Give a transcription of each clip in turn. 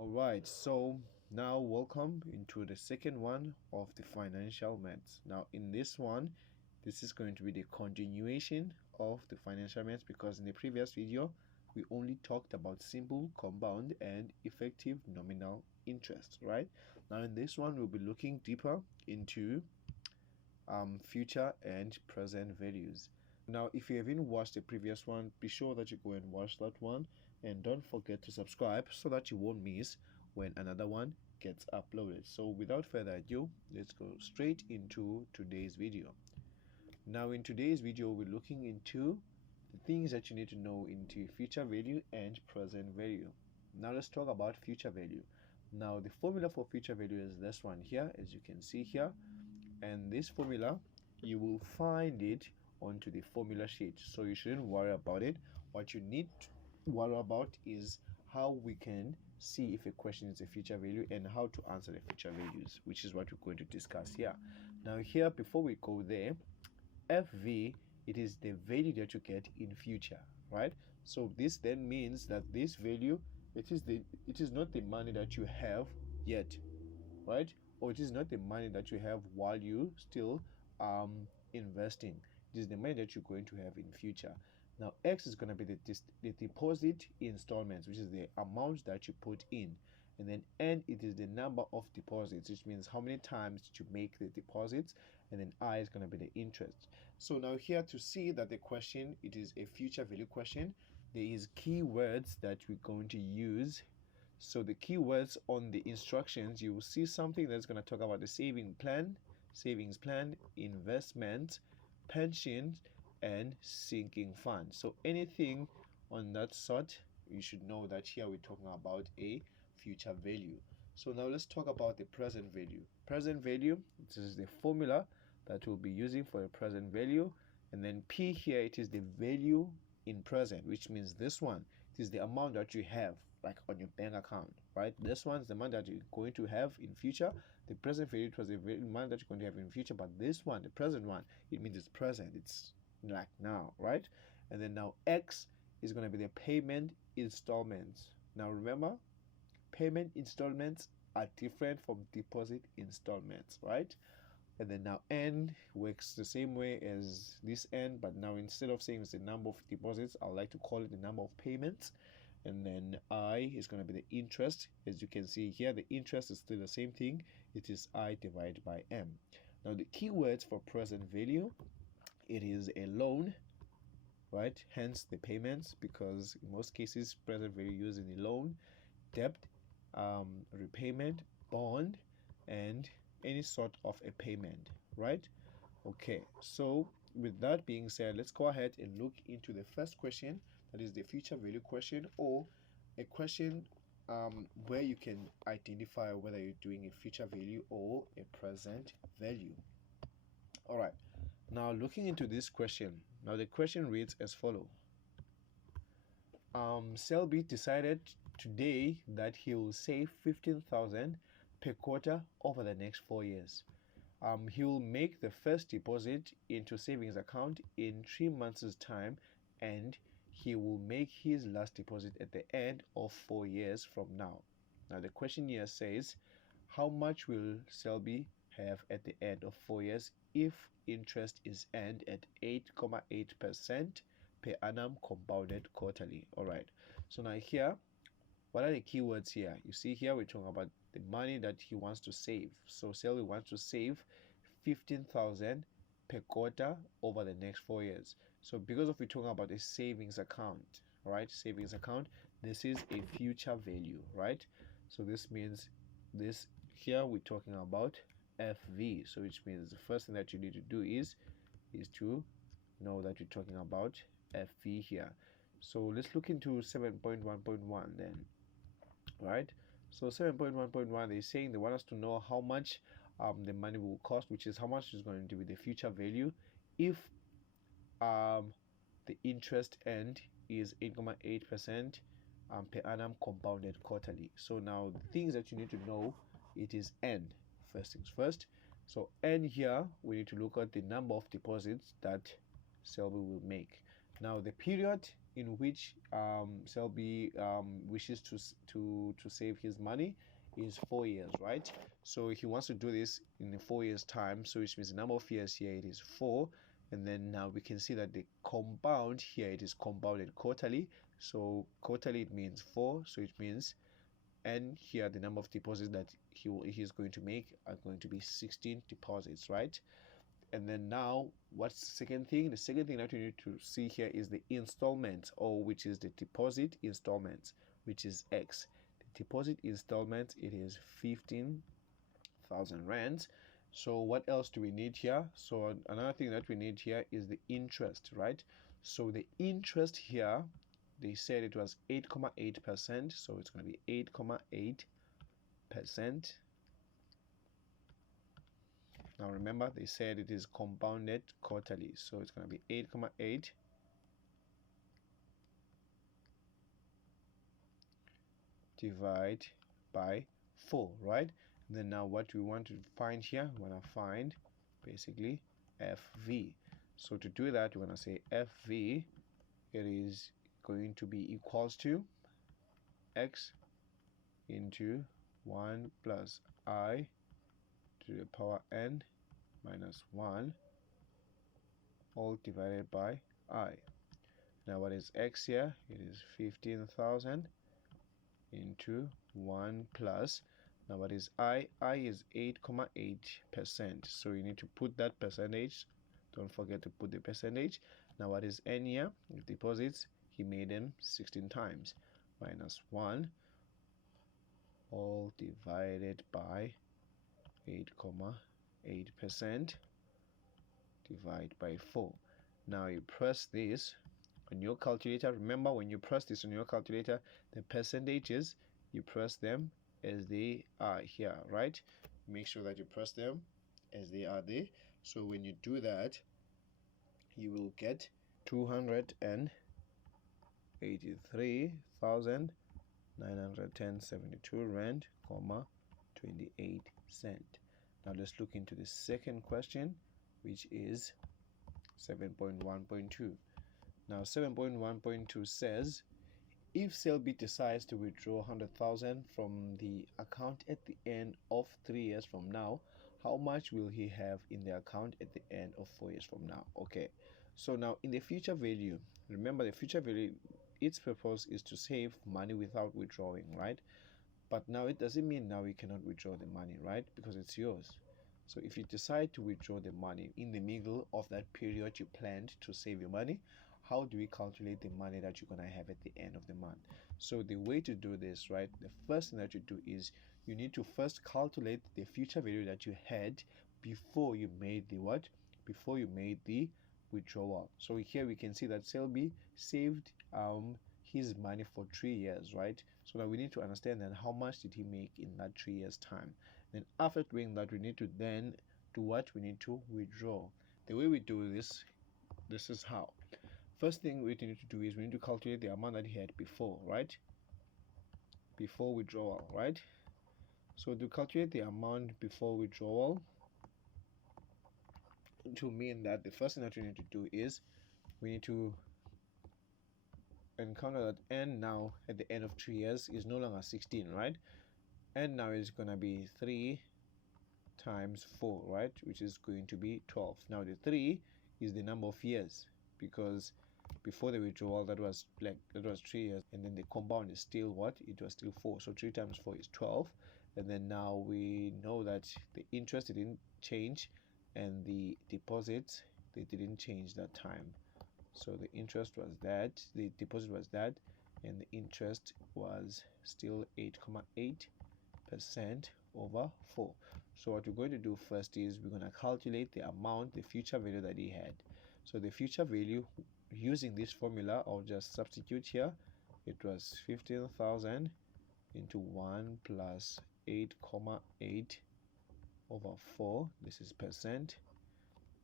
Alright, so now welcome into the second one of the financial maths. Now in this one, this is going to be the continuation of the financial maths, because in the previous video we only talked about simple, compound and effective nominal interest, right? Now in this one we'll be looking deeper into future and present values. Now if you haven't watched the previous one, be sure that you go and watch that one, and don't forget to subscribe so that you won't miss when another one gets uploaded. So without further ado, let's go straight into today's video. Now in today's video we're looking into the things that you need to know into future value and present value. Now let's talk about future value. Now the formula for future value is this one here, as you can see here, and this formula you will find it onto the formula sheet, so you shouldn't worry about it. What you need to worry about is how we can see if a question is a future value and how to answer the future values, which is what we're going to discuss here. Now here, before we go there, FV, it is the value that you get in future, right? So this then means that this value, it is not the money that you have yet, right? Or it is not the money that you have while you still investing. It is the money that you're going to have in future. Now X is going to be the deposit installments, which is the amount that you put in, and then N, it is the number of deposits, which means how many times did you make the deposits, and then I is going to be the interest. So now here, to see that the question, it is a future value question, there is keywords that we're going to use. So the keywords on the instructions, you will see something that's going to talk about the savings plan, investment, pension and sinking fund. So anything on that sort, you should know that here we're talking about a future value. So now let's talk about the present value. Present value, this is the formula that we'll be using for a present value, and then P here, it is the value in present, which means this one, it is the amount that you have like on your bank account, right? This one's the amount that you're going to have in future. The present value, it was the amount that you're going to have in future, but this one, the present one, it means it's present, it's like now, right? And then now X is going to be the payment installments. Now remember, payment installments are different from deposit installments, right? And then now N works the same way as this N, but now instead of saying it's the number of deposits, I would like to call it the number of payments. And then I is going to be the interest. As you can see here, the interest is still the same thing. It is I divided by M. Now the keywords for present value, it is a loan, right? Hence the payments, because in most cases present value using the loan, debt, repayment, bond, and any sort of a payment, right? Okay, so with that being said, let's go ahead and look into the first question, that is the future value question, or a question where you can identify whether you're doing a future value or a present value. All right, now looking into this question, now the question reads as follows. Selby decided today that he will save 15,000 per quarter over the next 4 years. He will make the first deposit into savings account in 3 months' time, and he will make his last deposit at the end of 4 years from now. Now the question here says, how much will Selby have at the end of 4 years if interest is earned at 8.8% per annum compounded quarterly? All right, so now here, what are the keywords here? You see here we're talking about the money that he wants to save. So Selby wants to save 15,000 per quarter over the next 4 years. So because of we're talking about a savings account, right? Savings account, this is a future value, right? So this means this here we're talking about FV. So which means the first thing that you need to do is to know that you're talking about FV here. So let's look into 7.1.1 then, right? So 7.1.1, they're saying they want us to know how much the money will cost, which is how much is going to be the future value if the interest earned is 8.8% per annum compounded quarterly. So now the things that you need to know, it is N. First things first. So N here, we need to look at the number of deposits that Selby will make. Now the period in which Selby wishes to save his money is 4 years, right? So he wants to do this in 4 years time, so which means the number of years here it is 4, and then now we can see that the compound here it is compounded quarterly, so quarterly it means 4, so it means, and here the number of deposits that he's going to make are going to be 16 deposits, right? And then now what's the second thing? The second thing that you need to see here is the installment, or which is the deposit installment, which is X. The deposit installment, it is 15,000 rands. So what else do we need here? So another thing that we need here is the interest, right? So the interest here, they said it was 8.8%, so it's going to be 8.8%. Now remember, they said it is compounded quarterly, so it's going to be 8.8 divide by 4, right? And then now what we want to find here, we want to find basically FV. So to do that, we're going to say FV, it is going to be equals to X into 1 plus I to the power n minus 1 all divided by I. Now what is X here? It is 15,000 into 1 plus, now what is I? I is 8.8%, so you need to put that percentage, don't forget to put the percentage. Now what is N here? The deposits, he made them 16 times, minus 1 all divided by 8.8% divide by 4. Now you press this on your calculator. Remember, when you press this on your calculator, the percentages, you press them as they are here, right? Make sure that you press them as they are there. So when you do that, you will get 283,972 rand, 28 cent. Now let's look into the second question, which is 7.1.2. Now 7.1.2 says, if Selby decides to withdraw 100,000 from the account at the end of 3 years from now, how much will he have in the account at the end of 4 years from now? Okay, so now in the future value, remember the future value, its purpose is to save money without withdrawing, right? But now it doesn't mean now you cannot withdraw the money, right? Because it's yours. So if you decide to withdraw the money in the middle of that period you planned to save your money, how do we calculate the money that you're going to have at the end of the month? So the way to do this, right, the first thing that you do is you need to first calculate the future value that you had before you made the what? Before you made the withdrawal. So here we can see that Selby saved his money for 3 years, right? So now we need to understand then how much did he make in that 3 years time. Then after doing that, we need to then do what? We need to withdraw. The way we do this is how. First thing we need to do is we need to calculate the amount that he had before, right? Before withdrawal, right? So to calculate the amount before withdrawal, to mean that the first thing that we need to do is we need to encounter that n now at the end of 3 years is no longer 16, right? N now is going to be 3 times 4, right? Which is going to be 12. Now the 3 is the number of years, because before the withdrawal that was 3 years, and then the compound is still what? It was still 4. So 3 times 4 is 12. And then now we know that the interest didn't change and the deposits, they didn't change that time. So the interest was that, the deposit was that, and the interest was still 8.8% over 4. So what we're going to do first is we're going to calculate the amount, the future value that he had. So the future value, using this formula, I'll just substitute here. It was 15,000 into 1 plus 8.8 over 4. This is percent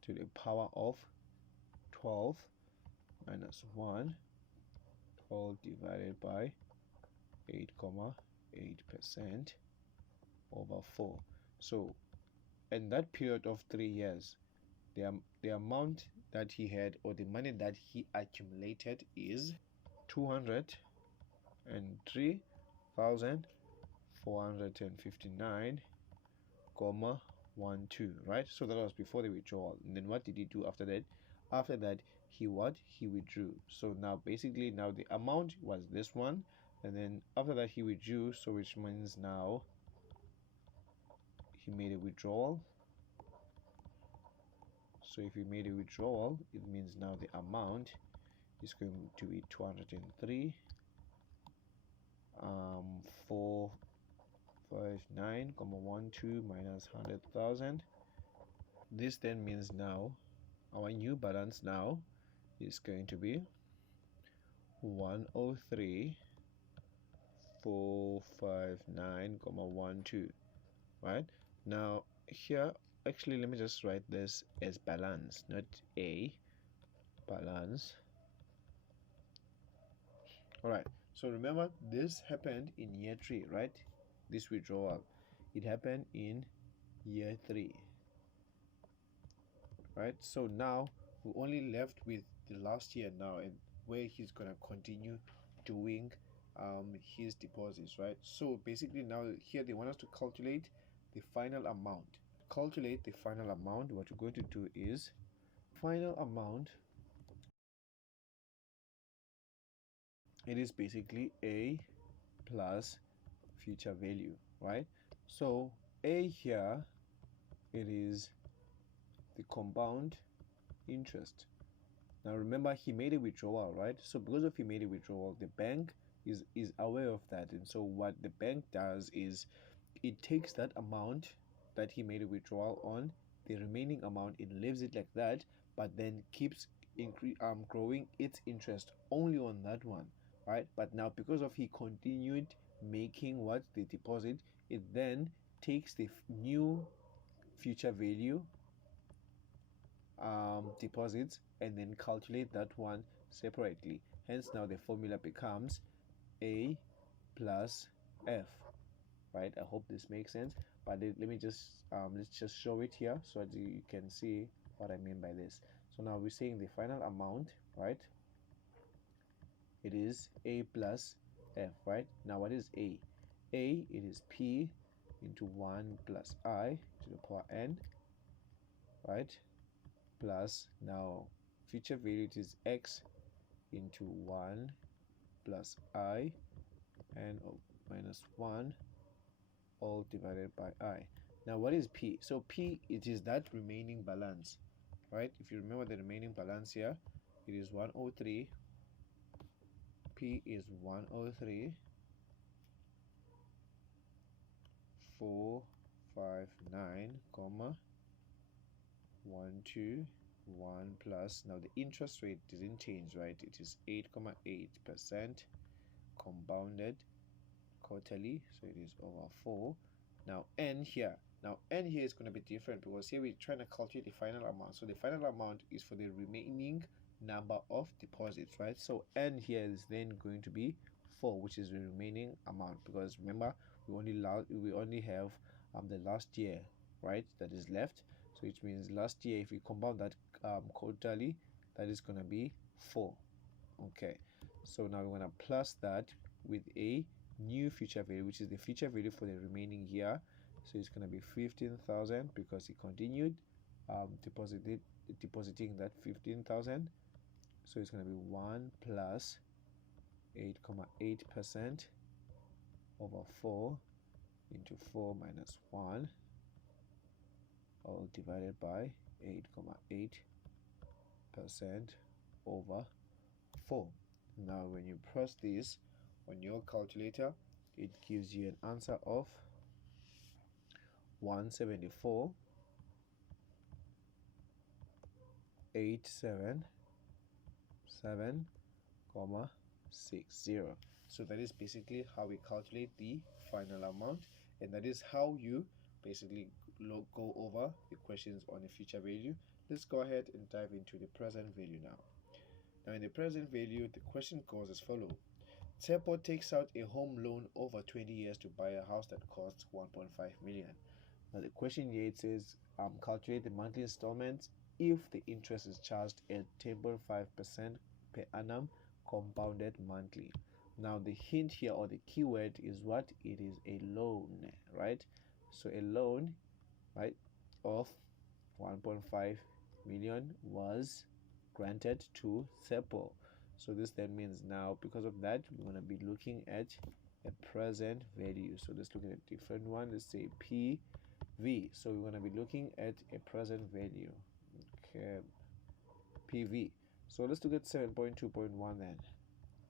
to the power of 12 minus 1, 12 divided by 8.8% over 4. So in that period of 3 years, the amount that he had, or the money that he accumulated, is 203,459.12, right? So that was before the withdrawal. And then what did he do after that? After that, he withdrew. So now basically now the amount was this one, and then after that he withdrew, so which means now he made a withdrawal. So if he made a withdrawal, it means now the amount is going to be 203 459.12 minus 100,000. This then means now our new balance now is going to be 103,459.12, right? Now here, actually, let me just write this as balance, not a balance. All right, so remember this happened in year 3, right? This withdrawal, it happened in year 3, right? So now we're only left with the last year now, and where he's gonna continue doing his deposits, right? So basically now here they want us to calculate the final amount. Calculate the final amount, what we're going to do is final amount, it is basically a plus future value, right? So a here, it is the compound interest. Now remember, he made a withdrawal, right? So because of he made a withdrawal, the bank is aware of that, and so what the bank does is it takes that amount that he made a withdrawal on, the remaining amount, it leaves it like that, but then keeps growing its interest only on that one, right? But now because of he continued making what the deposit, it then takes the new future value deposits and then calculate that one separately. Hence now the formula becomes a plus f, right? I hope this makes sense, but let me just let's just show it here so that you can see what I mean by this. So now we're saying the final amount, right? It is a plus f, right? Now what is a? A, it is p into 1 plus I to the power n, right? Plus now future value, it is x into 1 plus I n minus 1 all divided by I. Now what is P? So P, it is that remaining balance, right? If you remember the remaining balance here, it is 103. P is 103 459 comma 121 plus, now the interest rate didn't change, right? It is 8.8% compounded quarterly, so it is over 4. Now n here is going to be different because here we're trying to calculate the final amount. So the final amount is for the remaining number of deposits, right? So n here is then going to be 4, which is the remaining amount, because remember we only have the last year, right, that is left. So it means last year, if we compound that quarterly, that is going to be 4. Okay, so now we're going to plus that with a new future value, which is the future value for the remaining year. So it's going to be 15,000 because he continued depositing that 15,000. So it's going to be 1 plus 8.8% over 4 into 4 minus 1 all divided by 8.8% over 4. Now when you press this on your calculator, it gives you an answer of 174,877.60. So that is basically how we calculate the final amount, and that is how you basically go over the questions on a future value. Let's go ahead and dive into the present value now. Now in the present value, the question goes as follows. Tepo takes out a home loan over 20 years to buy a house that costs 1.5 million. Now the question here, it says calculate the monthly installments if the interest is charged at 10.5% per annum compounded monthly. Now the hint here, or the keyword, is what? It is a loan, right? So a loan, right, of 1.5 million was granted to Seppo. So this then means now, because of that, we're going to be looking at a present value. So let's look at a different one. Let's say PV. So we're going to be looking at a present value. Okay, PV. So let's look at 7.2.1 then.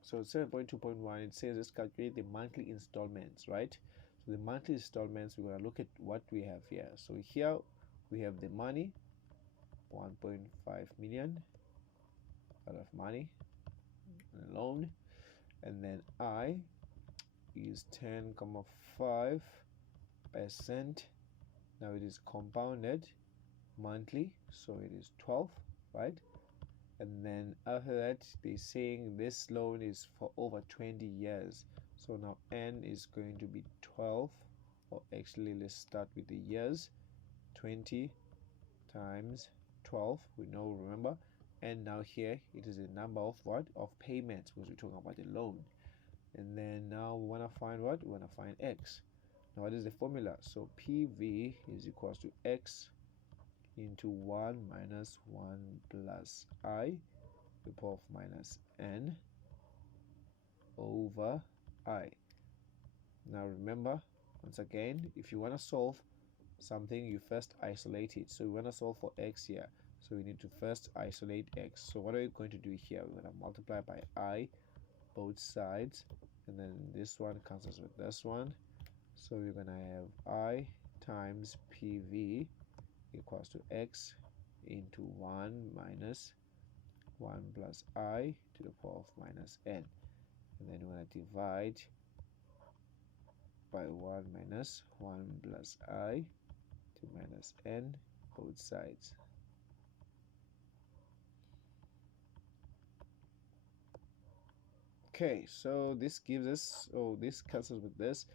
So 7.2.1, it says let's calculate the monthly installments, right? So the monthly installments, we're going to look at what we have here. So here we have the money, 1.5 million out of money, a loan, and then I is 10.5%. Now it is compounded monthly, so it is 12, right? And then after that, they're saying this loan is for over 20 years. So now N is going to be 12, or actually let's start with the years. 20 times 12, we know, remember. And now here it is a number of what? Of payments, because we're talking about a loan. And then now we want to find what? We want to find X. Now what is the formula? So PV is equals to X into 1 minus 1 plus I to the power of minus N over I. Now remember, once again, if you want to solve something, you first isolate it. So we want to solve for X here. So we need to first isolate X. So what are we going to do here? We're going to multiply by I both sides, and then this one cancels with this one. So we're going to have I times PV equals to X into 1 minus 1 plus I to the power of minus N. And then we're going to divide by 1 minus 1 plus I to minus N both sides. Okay, so this gives us, oh, this cancels with this.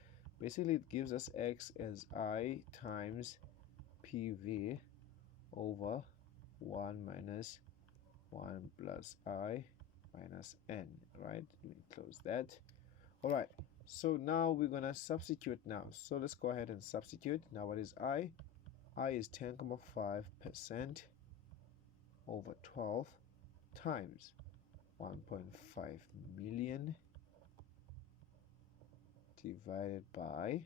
Basically, it gives us X as I times PV over 1 minus 1 plus I minus N, right? Let me close that. All right, so now we're going to substitute now. So let's go ahead and substitute. Now what is I? I is 10.5% over 12 times 1.5 million divided by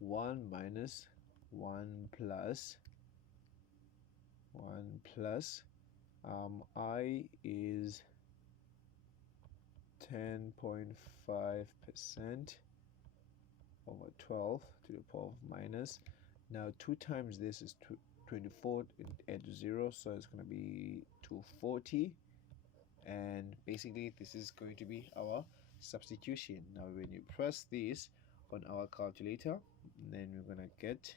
1 minus 1 plus I is 10.5% over 12 to the power of minus. Now 2 times this is 24, add 0, so it's going to be 240, and basically this is going to be our substitution. Now when you press this on our calculator, then we're going to get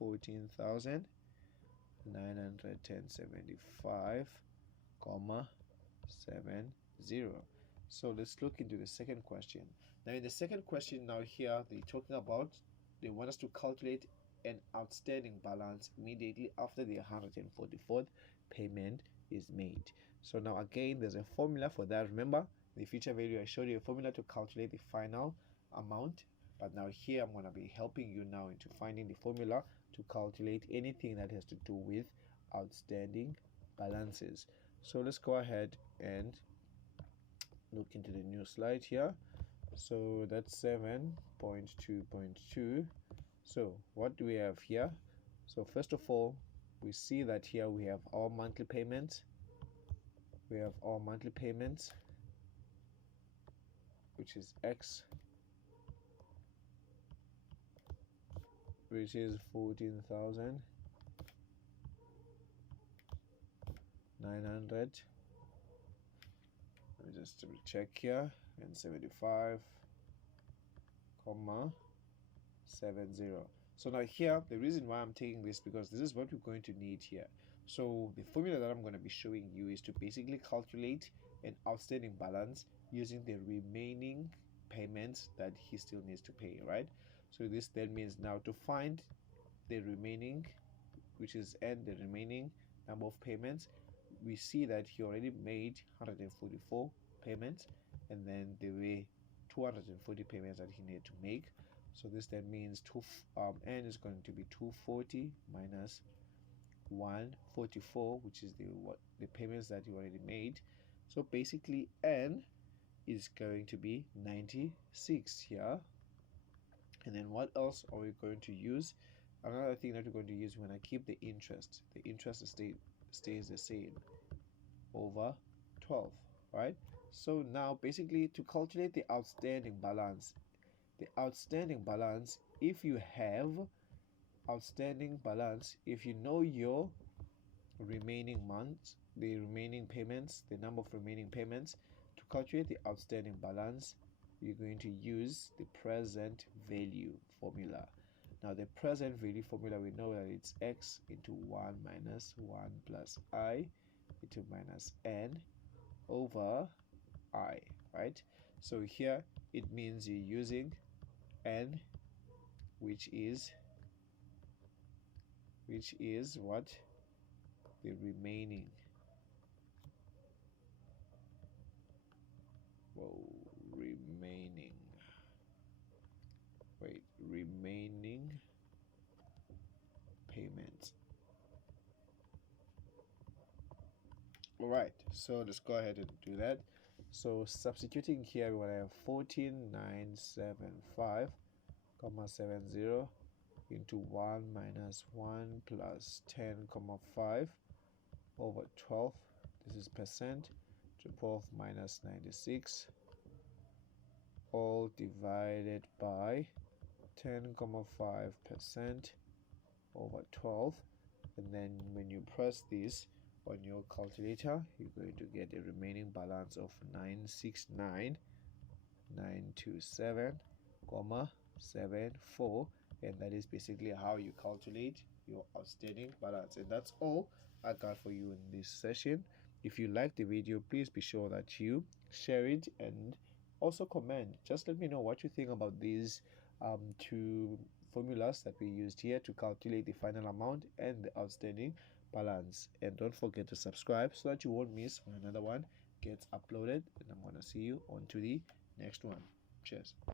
14,910.75,70. So let's look into the second question. Now in the second question, now here they're talking about, they want us to calculate an outstanding balance immediately after the 144th payment is made. So now again, there's a formula for that. Remember the future value, I showed you a formula to calculate the final amount, but now here I'm going to be helping you now into finding the formula to calculate anything that has to do with outstanding balances. So let's go ahead and look into the new slide here. So that's 7.2.2. So what do we have here? So first of all, we see that here we have our monthly payments. We have our monthly payments, which is X, which is 14,900. Let me just check here, and 75,70. So now here, the reason why I'm taking this, because this is what we're going to need here. So the formula that I'm going to be showing you is to basically calculate an outstanding balance using the remaining payments that he still needs to pay, right? So this then means now to find the remaining which is n, the remaining number of payments. We see that he already made 144 payments, and then there were 240 payments that he needed to make. So this then means n is going to be 240 minus 144, which is the payments that you already made. So basically n is going to be 96 here. And then what else are we going to use? Another thing that we're going to use, when I keep the interest stays the same over 12, right? So now basically to calculate the outstanding balance, if you have outstanding balance, if you know your remaining months, the remaining payments, the number of remaining payments, to calculate the outstanding balance, you're going to use the present value formula. Now the present value formula, we know that it's x into 1 minus 1 plus I into minus n over I, right? So here it means you're using n, which is what? The remaining remaining payments. All right, so let's go ahead and do that. So substituting here, we want to have 14975 comma 70 into 1 minus 1 plus 10 comma 5 over 12. This is percent to 12 minus 96, all divided by 10.5% over 12. And then when you press this on your calculator, you're going to get a remaining balance of 969,927.74, and that is basically how you calculate your outstanding balance. And that's all I got for you in this session. If you like the video, please be sure that you share it and also comment. Just let me know what you think about these two formulas that we used here to calculate the final amount and the outstanding balance. And don't forget to subscribe so that you won't miss when another one gets uploaded. And I'm gonna see you on to the next one. Cheers.